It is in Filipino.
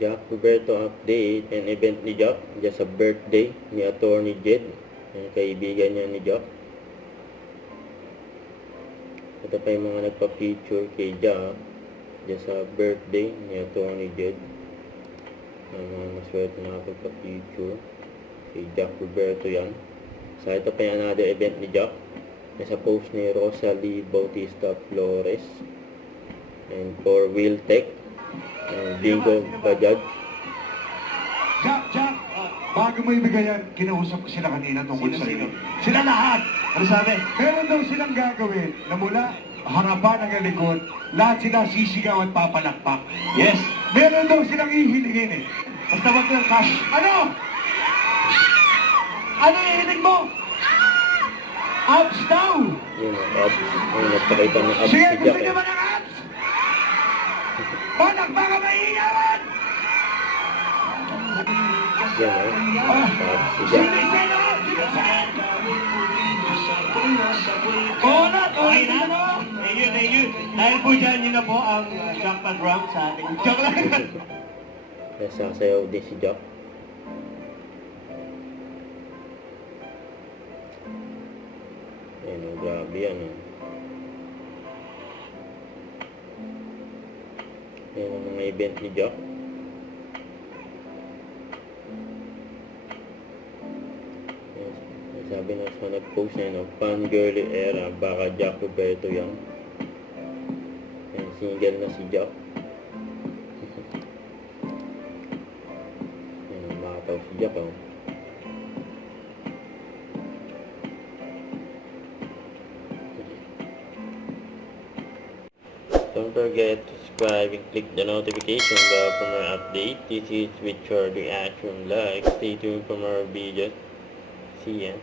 Jack Roberto update and event ni Jack dyan sa birthday ni Attorney Jed, yung kaibigan niya ni Jack. Ito pa yung mga nagpa-feature kay Jack dyan sa birthday ni Attorney Jed. Mga maswerte na nakapagpa-feature kay Jack Roberto yan. So ito pa yung another event ni Jack sa post ni Rosalie Bautista Flores and for Wiltec Bingo Bajaj. Jack, bago mo ibigay yan, kinausap ko sila kanina tungkol sa iyo. Sila lahat! Ano sabi? Meron daw silang gagawin na mula harapan hanggang likod, lahat sila sisigaw at papalakpak. Yes! Meron daw silang ihilingin eh. Basta wag lang cash. Ano? Ano ihiling mo? Abs daw! Yun ang abs. Ang nagpakita ng abs Sige, si gusto Jack niyo ba ng abs? Panak baka maiiyawan! Yan abs si Jack. Siniseno! Konat! Okay na? Ayun. Dahil po dyan, yun na po ang jackpot round sa ating joke lang. Nasasayaw din si Jack. Ayun, grabe yan Ayun ang mga event ni Jack. Sabi na sa nag-post na Fangirly era, baka Jack Roberto yan. Single na si Jack. Makataw si Jack Don't forget to subscribe and click the notification bell for more updates. This is with your reaction. Like, stay tuned for more videos. See ya.